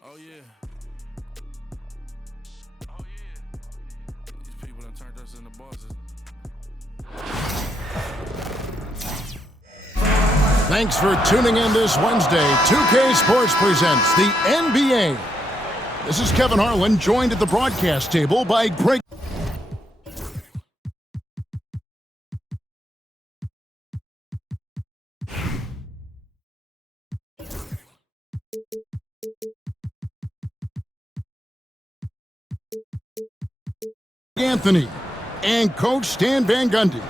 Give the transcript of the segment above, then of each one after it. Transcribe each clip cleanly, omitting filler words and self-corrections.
Oh yeah. Oh yeah. These people done turned us into bosses. Thanks for tuning in this Wednesday. 2K Sports presents the NBA. This is Kevin Harlan, joined at the broadcast table by Greg. Anthony and Coach Stan Van Gundy.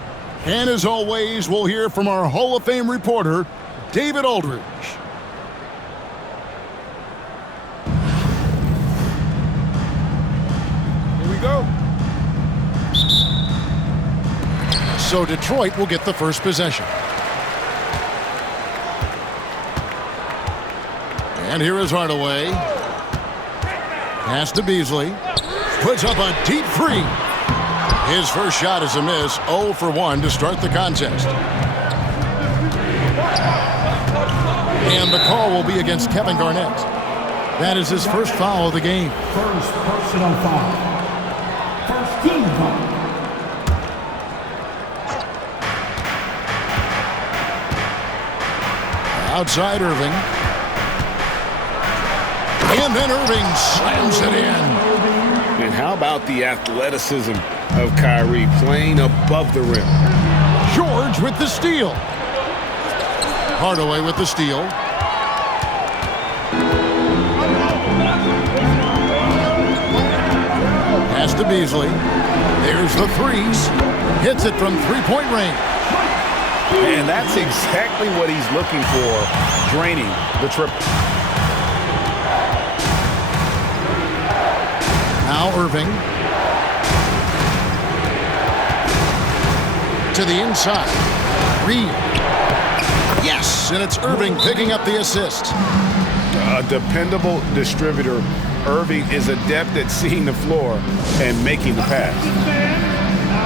And as always, we'll hear from our Hall of Fame reporter, David Aldridge. Here we go. So Detroit will get the first possession. And here is Hardaway. Pass to Beasley. Puts up a deep three. His first shot is a miss, 0 for 1 to start the contest. And the call will be against Kevin Garnett. That is his first foul of the game. First personal foul. First team foul. Outside Irving. And then Irving slams it in. And how about the athleticism of Kyrie playing above the rim? George with the steal. Hardaway with the steal. Pass to Beasley. There's the threes. Hits it from three-point range. And that's exactly what he's looking for, draining the triple. Now Irving. To the inside. Reed. Yes, and it's Irving picking up the assist. A dependable distributor, Irving is adept at seeing the floor and making the pass.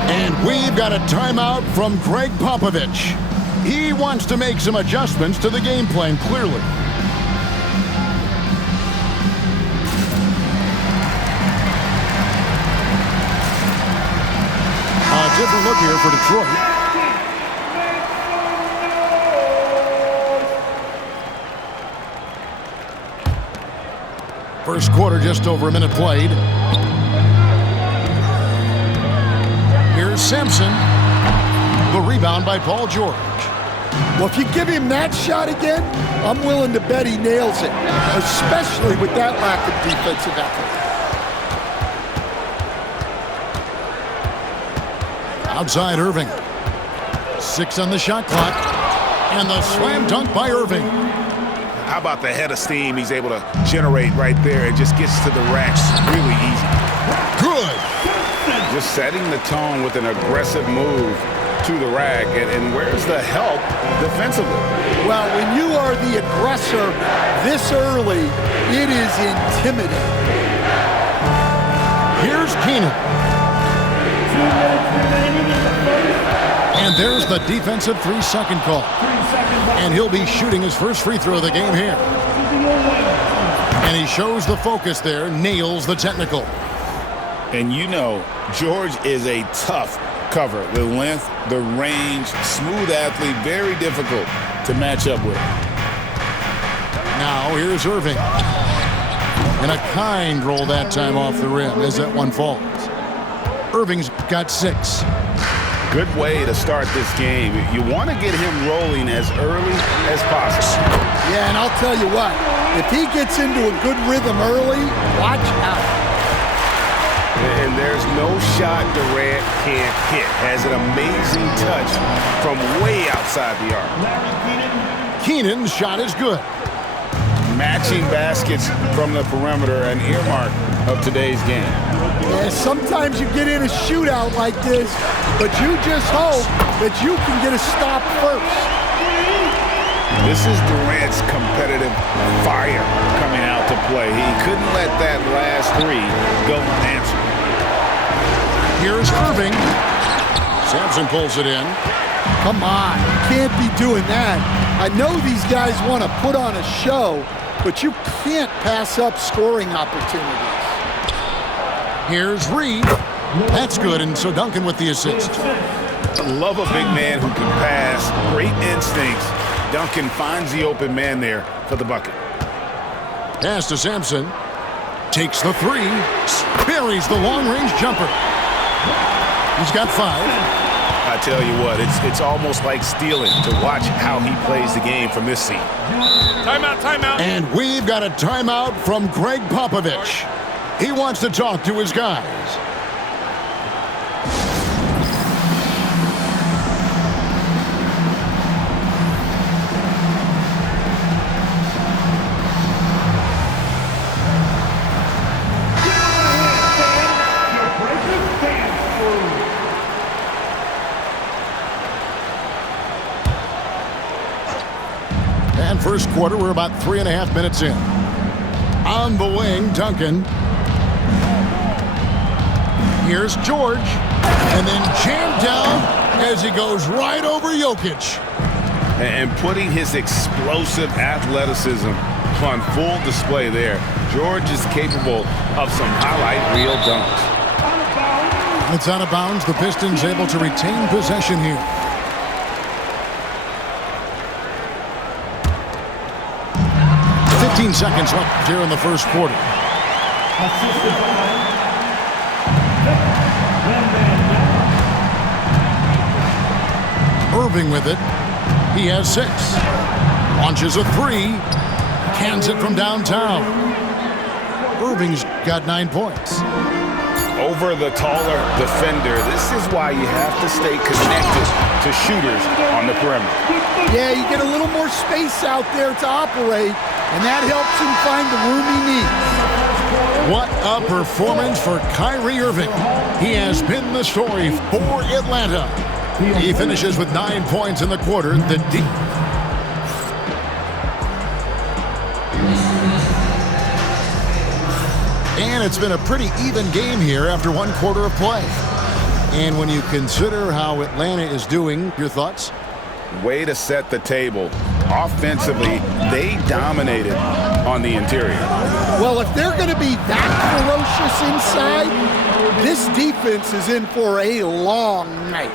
And we've got a timeout from Greg Popovich. He wants to make some adjustments to the game plan, clearly. A different look here for Detroit. First quarter, just over a minute played. Here's Sampson. The rebound by Paul George. Well, if you give him that shot again, I'm willing to bet he nails it, especially with that lack of defensive effort. Outside Irving. 6 on the shot clock. And the slam dunk by Irving. How about the head of steam he's able to generate right there? It just gets to the racks really easy. Good. Just setting the tone with an aggressive move to the rack. And where's the help defensively? Well, when you are the aggressor this early, it is intimidating. Here's Keenan. And there's the defensive 3-second call. And he'll be shooting his first free throw of the game here. And he shows the focus there, nails the technical. And you know, George is a tough cover. The length, the range, smooth athlete, very difficult to match up with. Now here's Irving. And a kind roll that time off the rim as that one falls. Irving's got 6. Good way to start this game. You want to get him rolling as early as possible. Yeah, and I'll tell you what, if he gets into a good rhythm early, watch out. And there's no shot Durant can't hit. Has an amazing touch from way outside the arc. Keenan's shot is good. Matching baskets from the perimeter, an earmark of today's game. Yeah, sometimes you get in a shootout like this, but you just hope that you can get a stop first. This is Durant's competitive fire coming out to play. He couldn't let that last 3 go unanswered. Here's Irving. Sampson pulls it in. Come on, you can't be doing that. I know these guys want to put on a show, but you can't pass up scoring opportunities. Here's Reed. That's good, and so Duncan with the assist. Love a big man who can pass. Great instincts. Duncan finds the open man there for the bucket. Pass to Sampson. Takes the three. Buries the long-range jumper. He's got 5. I tell you what, it's almost like stealing to watch how he plays the game from this seat. Timeout, timeout. And we've got a timeout from Greg Popovich. He wants to talk to his guys. First quarter, we're about 3.5 minutes in. On the wing, Duncan. Here's George. And then jammed down as he goes right over Jokic. And putting his explosive athleticism on full display there. George is capable of some highlight reel dunks. It's out of bounds. The Pistons able to retain possession here. 15 seconds left here in the first quarter. Irving with it. He has 6. Launches a 3. Cans it from downtown. Irving's got 9 points. Over the taller defender. This is why you have to stay connected to shooters on the perimeter. Yeah, you get a little more space out there to operate, and that helps him find the room he needs. What a performance for Kyrie Irving. He has been the story for Atlanta. He finishes with 9 points in the quarter. And it's been a pretty even game here after 1 quarter of play. And when you consider how Atlanta is doing, your thoughts? Way to set the table. Offensively, they dominated on the interior. Well, if they're going to be that ferocious inside, this defense is in for a long night.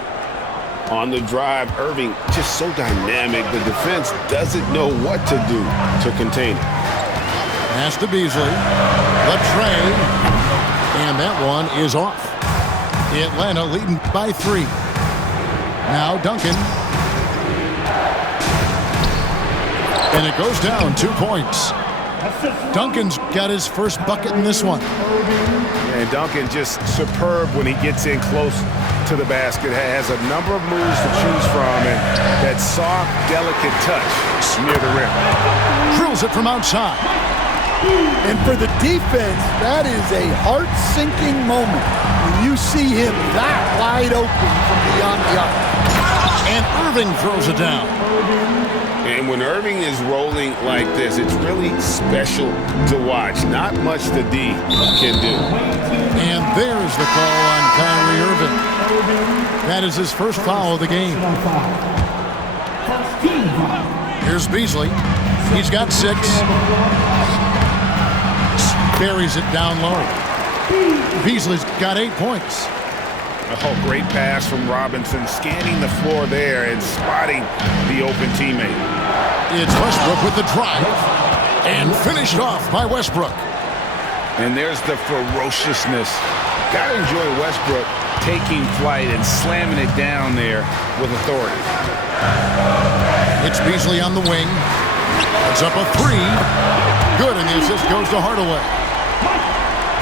On the drive, Irving just so dynamic. The defense doesn't know what to do to contain it. Pass to Beasley. The tray. And that one is off. Atlanta leading by 3. Now Duncan. And it goes down 2 points. Duncan's got his first bucket in this one. And Duncan just superb when he gets in close to the basket. Has a number of moves to choose from, and that soft, delicate touch near the rim. Drills it from outside. And for the defense, that is a heart-sinking moment when you see him that wide open from beyond the arc. And Irving throws it down. And when Irving is rolling like this, it's really special to watch. Not much the D can do. And there's the call on Kyrie Irving. That is his first foul of the game. Here's Beasley. He's got 6. Buries it down low. Beasley's got 8 points. Oh, great pass from Robinson, scanning the floor there and spotting the open teammate. It's Westbrook with the drive, and finished off by Westbrook. And there's the ferociousness. Gotta enjoy Westbrook taking flight and slamming it down there with authority. It's Beasley on the wing. It's up a 3. Good, and the assist goes to Hardaway.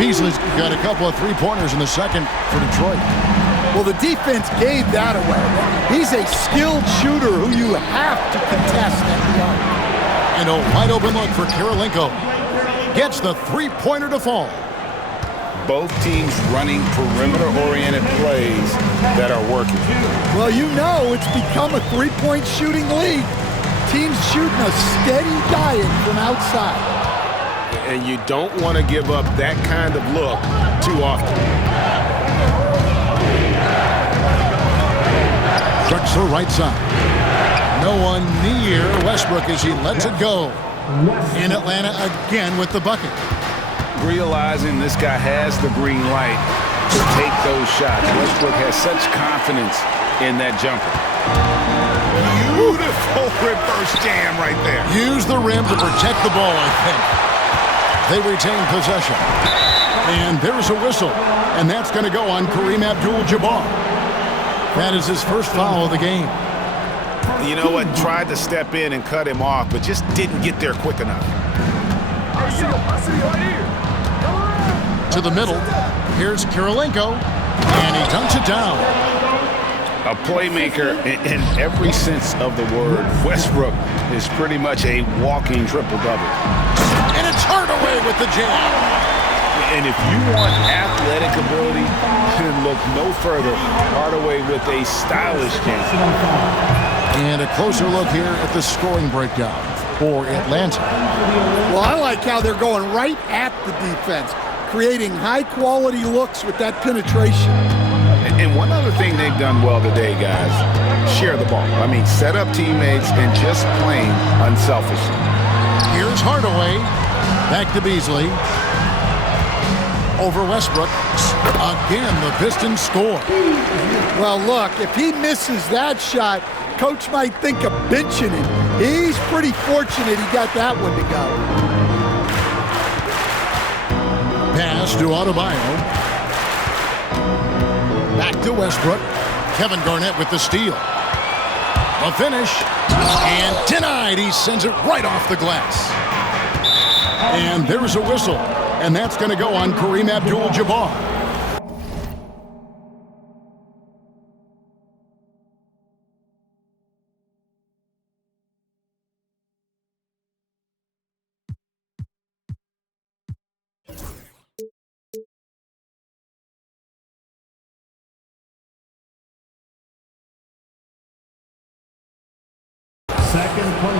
Beasley's got a couple of 3-pointers in the second for Detroit. Well, the defense gave that away. He's a skilled shooter who you have to contest at the arc. And a wide open look for Karolinko. Gets the 3-pointer to fall. Both teams running perimeter-oriented plays that are working. Well, you know it's become a 3-point shooting league. Teams shooting a steady diet from outside. And you don't want to give up that kind of look too often. Drexler right side. No one near Westbrook as he lets it go. And Atlanta again with the bucket. Realizing this guy has the green light to take those shots. Westbrook has such confidence in that jumper. Beautiful reverse jam right there. Use the rim to protect the ball, I think. They retain possession. And there's a whistle. And that's going to go on Kareem Abdul-Jabbar. That is his first foul of the game. You know what? Tried to step in and cut him off, but just didn't get there quick enough. I see you right here. To the middle. Here's Kirilenko. And he dunks it down. A playmaker in every sense of the word. Westbrook is pretty much a walking triple-double. And it's Hardaway with the jam. And if you want athletic ability, then look no further. Hardaway with a stylish jam. And a closer look here at the scoring breakdown for Atlanta. Well, I like how they're going right at the defense, creating high-quality looks with that penetration. And one other thing they've done well today, guys, share the ball. I mean, set up teammates and just playing unselfishly. Here's Hardaway. Back to Beasley. Over Westbrook. Again, the Pistons score. Well, look, if he misses that shot, Coach might think of benching him. He's pretty fortunate he got that one to go. Pass to Adebayo. Back to Westbrook. Kevin Garnett with the steal. A finish. And denied. He sends it right off the glass. And there's a whistle. And that's going to go on Kareem Abdul-Jabbar.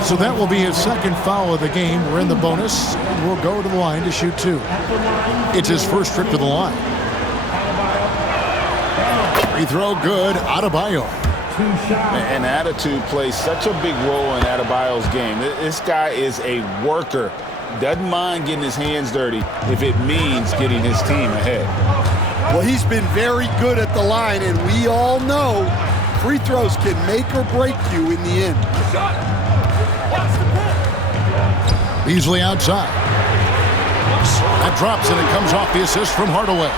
So that will be his second foul of the game. We're in the bonus. We'll go to the line to shoot two. It's his first trip to the line. Free throw good. Adebayo. And attitude plays such a big role in Adebayo's game. This guy is a worker. Doesn't mind getting his hands dirty if it means getting his team ahead. Well, he's been very good at the line, and we all know free throws can make or break you in the end. Beasley outside. That drops and it comes off the assist from Hardaway.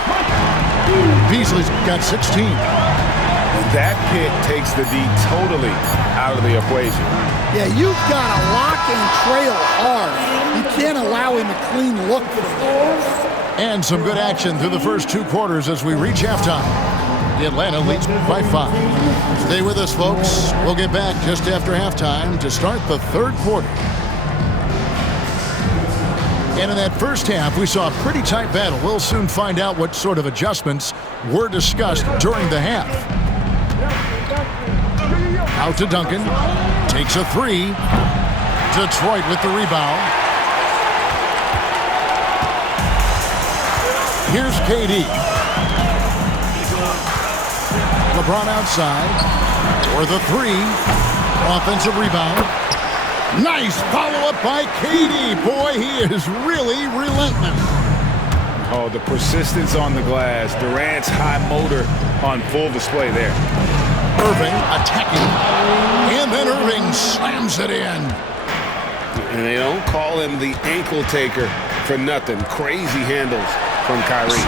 Beasley's got 16. And that pick takes the D totally out of the equation. Yeah, you've got to lock and trail hard. You can't allow him a clean look for the And some good action through the first two quarters as we reach halftime. The Atlanta leads by 5. Stay with us, folks. We'll get back just after halftime to start the third quarter. And in that first half, we saw a pretty tight battle. We'll soon find out what sort of adjustments were discussed during the half. Out to Duncan. Takes a three. Detroit with the rebound. Here's KD. LeBron outside. For the three. Offensive rebound. Nice follow-up by KD. Boy, he is really relentless. Oh, the persistence on the glass. Durant's high motor on full display there. Irving attacking. And then Irving slams it in. And they don't call him the ankle taker for nothing. Crazy handles from Kyrie.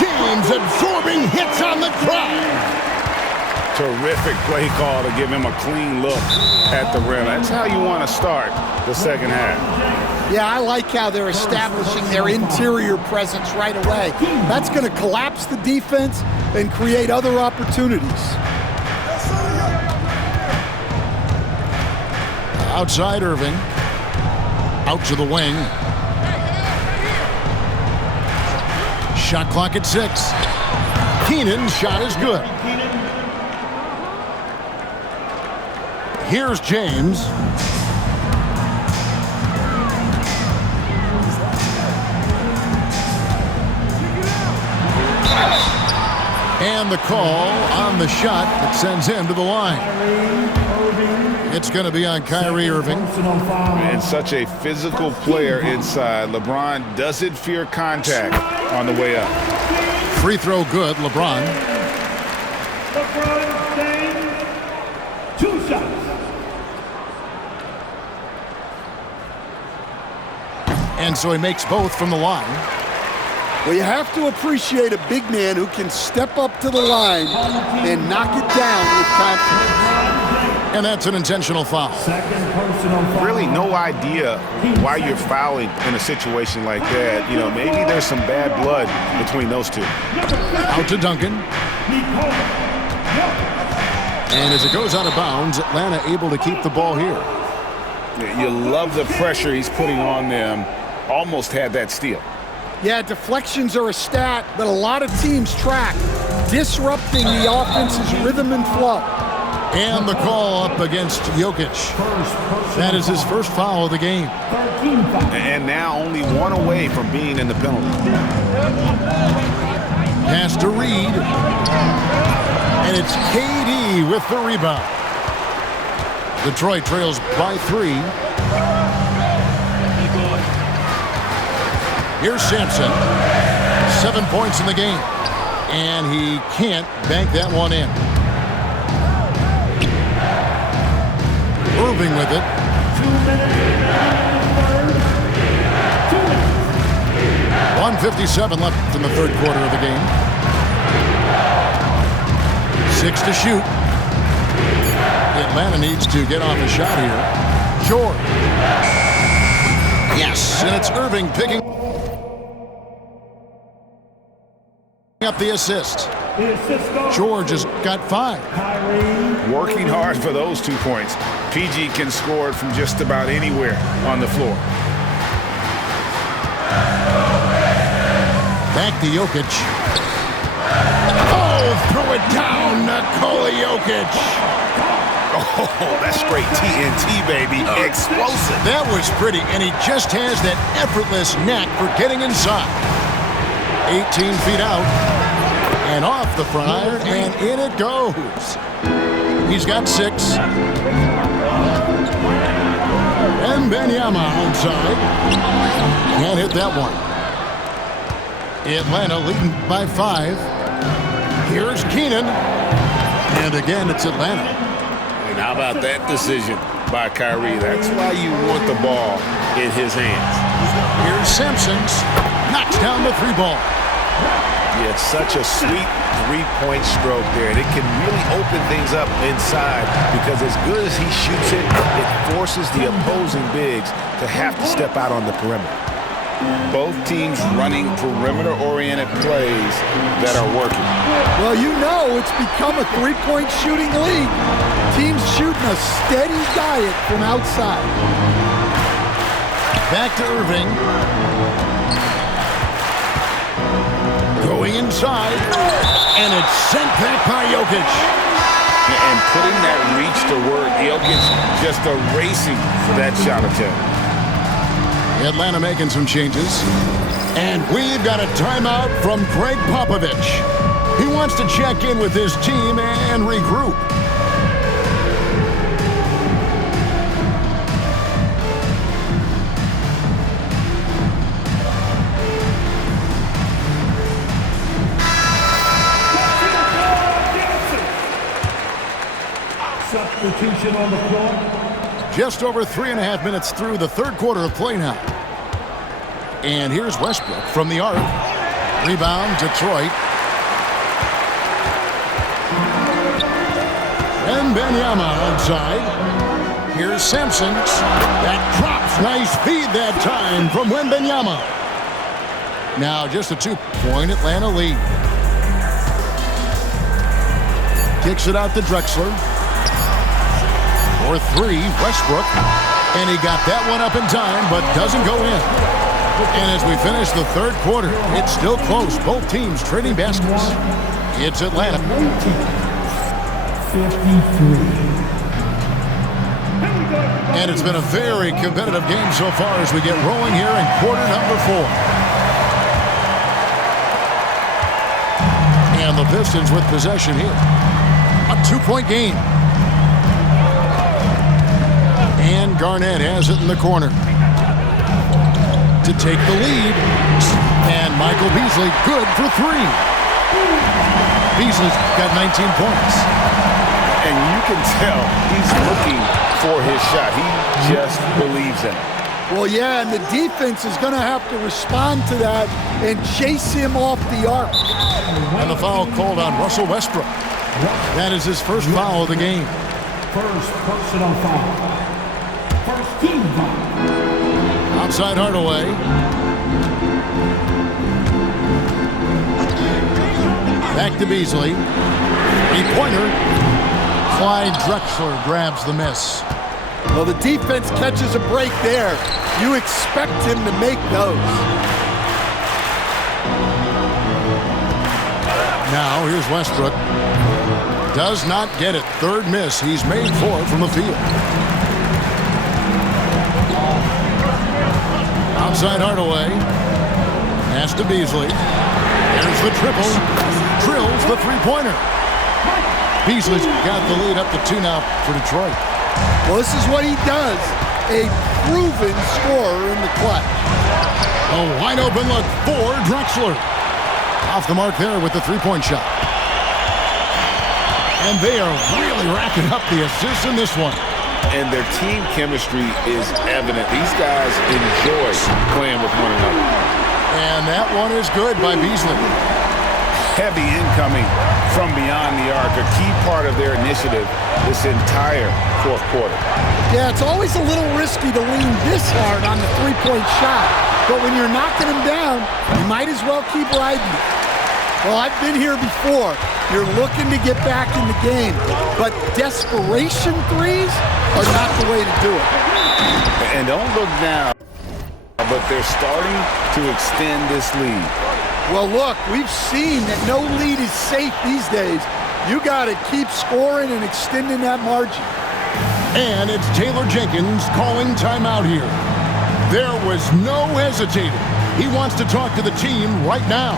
James absorbing hits on the drive. Terrific play call to give him a clean look at the rim. That's how you want to start the second half. Yeah, I like how they're establishing their interior presence right away. That's going to collapse the defense and create other opportunities. Outside Irving. Out to the wing. Shot clock at 6. Keenan's shot is good. Here's James. And the call on the shot that sends him to the line. It's going to be on Kyrie Irving. Personal foul. And such a physical player inside. LeBron doesn't fear contact on the way up. Free throw good, LeBron. LeBron James, 2 shots. And so he makes both from the line. Well, you have to appreciate a big man who can step up to the line and knock it down with confidence. And that's an intentional foul. Second personal foul. Really no idea why you're fouling in a situation like that. You know, maybe there's some bad blood between those two. Out to Duncan. And as it goes out of bounds, Atlanta able to keep the ball here. You love the pressure he's putting on them. Almost had that steal. Yeah, deflections are a stat that a lot of teams track, disrupting the offense's rhythm and flow. And the call up against Jokic. That is his first foul of the game. 13 fouls. And now only one away from being in the penalty. Pass to Reed. And it's KD with the rebound. Detroit trails by 3. Here's Sampson. 7 points in the game. And he can't bank that one in. Irving with it. 2 minutes. 1:57 left in the third quarter of the game. 6 to shoot. Atlanta needs to get off a shot here. George. Yes, and it's Irving picking up the assist. The assist goes. George has got 5. Kyrie. Working hard for those 2 points. PG can score it from just about anywhere on the floor. Back to Jokic. Oh, throw it down, Nikola Jokic. Oh, that's straight TNT, baby. Explosive. That was pretty, and he just has that effortless knack for getting inside. 18 feet out, and off the front iron, and in it goes. He's got 6. And Benyama outside. Can't hit that one. Atlanta leading by 5. Here's Keenan. And again, it's Atlanta. And how about that decision by Kyrie? That's why you want the ball in his hands. Here's Sampson's. Knocks down the 3 ball. Yeah, it's such a sweet 3-point stroke there. And it can really open things up inside because as good as he shoots it, it forces the opposing bigs to have to step out on the perimeter. Both teams running perimeter-oriented plays that are working. Well, you know it's become a 3-point shooting league. Teams shooting a steady diet from outside. Back to Irving. Going inside. And it's sent back by Jokic. And putting that reach to work, Jokic just erasing that shot attempt. Atlanta making some changes. And we've got a timeout from Greg Popovich. He wants to check in with his team and regroup. Substitution on the floor. Just over 3.5 minutes through the third quarter of play now. And here's Westbrook from the arc. Rebound, Detroit. And Benyama outside. Here's Sampson. That drops. Nice feed that time from Wembanyama. Now just a 2-point Atlanta lead. Kicks it out to Drexler. For 3, Westbrook. And he got that one up in time, but doesn't go in. And as we finish the third quarter, it's still close. Both teams trading baskets. It's Atlanta. 53. And it's been a very competitive game so far as we get rolling here in quarter number 4. And the Pistons with possession here. A 2-point game. Kevin Garnett has it in the corner. To take the lead. And Michael Beasley, good for 3. Beasley's got 19 points. And you can tell he's looking for his shot. He just believes in it. Well, yeah, and the defense is going to have to respond to that and chase him off the arc. And the foul called on Russell Westbrook. That is his first foul of the game. First personal foul. First team foul. Outside Hardaway. Back to Beasley. Three-pointer. Clyde Drexler grabs the miss. Well, the defense catches a break there. You expect him to make those. Now, here's Westbrook. Does not get it. Third miss. He's made 4 from the field. Outside Hardaway. Pass to Beasley. There's the triple. Drills the three-pointer. Beasley's got the lead up to 2 now for Detroit. Well, this is what he does. A proven scorer in the clutch. A wide-open look for Drexler. Off the mark there with the three-point shot. And they are really racking up the assists in this one. And their team chemistry is evident. These guys enjoy playing with one another. And that one is good by Beasley. Heavy incoming from beyond the arc, a key part of their initiative this entire fourth quarter. Yeah, it's always a little risky to lean this hard on the three-point shot. But when you're knocking them down, you might as well keep riding it. Well, I've been here before. You're looking to get back in the game, but desperation threes are not the way to do it. And don't look now, but they're starting to extend this lead. Well, look, we've seen that no lead is safe these days. You got to keep scoring and extending that margin. And it's Taylor Jenkins calling timeout here. There was no hesitating. He wants to talk to the team right now.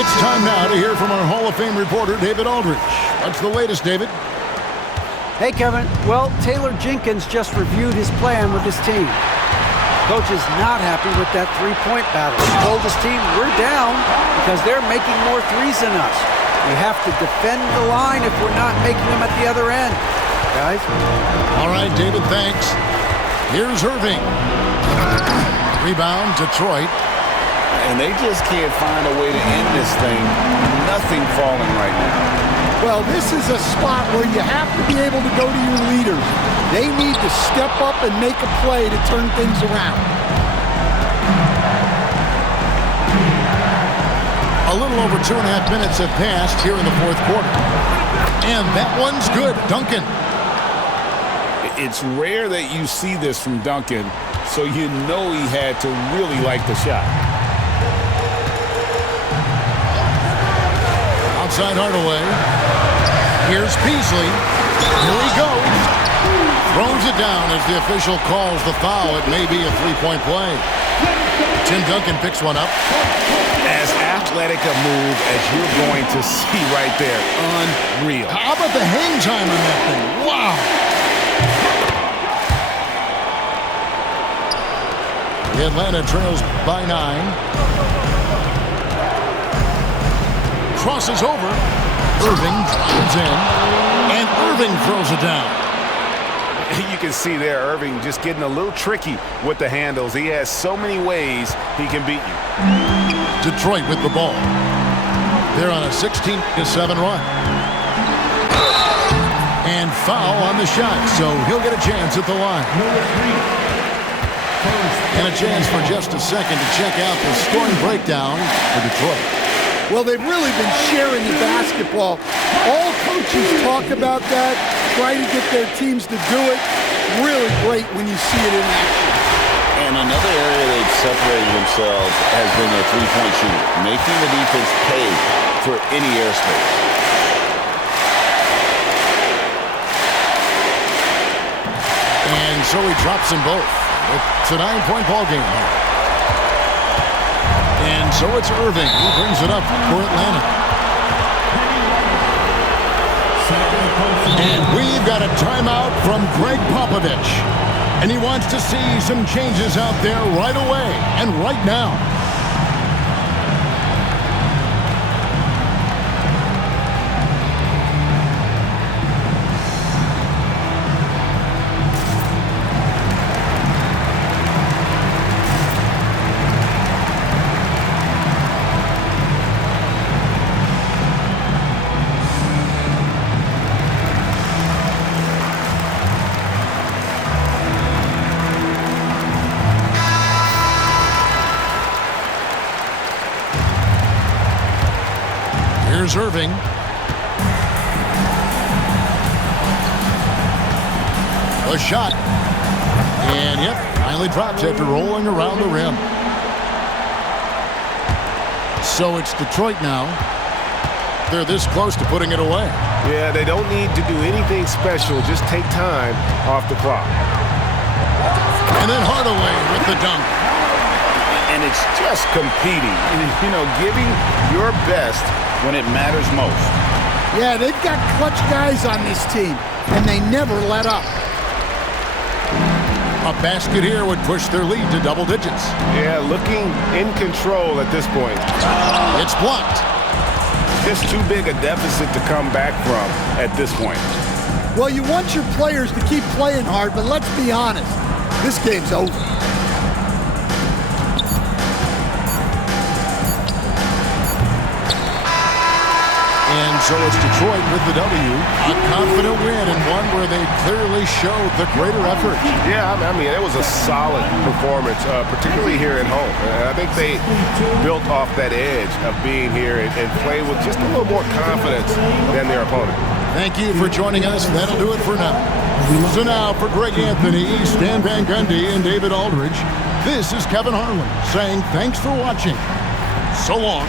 It's time now to hear from our Hall of Fame reporter, David Aldridge. What's the latest, David? Hey, Kevin. Well, Taylor Jenkins just reviewed his plan with his team. Coach is not happy with that three-point battle. He told his team, we're down because they're making more threes than us. We have to defend the line if we're not making them at the other end. Guys? All right, David, thanks. Here's Irving. Rebound, Detroit. And they just can't find a way to end this thing. Nothing falling right now. Well, this is a spot where you have to be able to go to your leaders. They need to step up and make a play to turn things around. A little over 2.5 minutes have passed here in the fourth quarter. And that one's good. Duncan. It's rare that you see this from Duncan, so you know he had to really like the shot. Outside Hardaway. Here's Beasley. Here he goes. Throws it down as the official calls the foul. It may be a three-point play. Tim Duncan picks one up. As athletic a move as you're going to see right there. Unreal. How about the hang time on that thing? Wow. The Atlanta trails by 9. Crosses over. Irving drives in. And Irving throws it down. You can see there Irving just getting a little tricky with the handles. He has so many ways he can beat you. Detroit with the ball. They're on a 16-7 run. And foul on the shot, so he'll get a chance at the line. And a chance for just a second to check out the scoring breakdown for Detroit. Well, they've really been sharing the basketball. All coaches talk about that, try to get their teams to do it. Really great when you see it in action. And another area they've separated themselves has been their three-point shooting, making the defense pay for any airspace. so he drops them both. It's a 9-point ball game here. And so it's Irving who brings it up for Atlanta. And we've got a timeout from Greg Popovich. And he wants to see some changes out there right away and right now. Here's Irving. A shot. And, yep, finally drops after rolling around the rim. So it's Detroit now. They're this close to putting it away. Yeah, they don't need to do anything special. Just take time off the clock. And then Hardaway with the dunk. And it's just competing, you know, giving your best when it matters most. Yeah, they've got clutch guys on this team, and they never let up. A basket here would push their lead to double digits. Yeah, looking in control at this point. It's blocked. Just too big a deficit to come back from at this point. Well, you want your players to keep playing hard, but let's be honest, this game's over. And so it's Detroit with the W. A confident win and one where they clearly showed the greater effort. Yeah, I mean, it was a solid performance, particularly here at home. I think they built off that edge of being here and played with just a little more confidence than their opponent. Thank you for joining us. That'll do it for now. So now for Greg Anthony, Stan Van Gundy, and David Aldridge, this is Kevin Harlan saying thanks for watching. So long.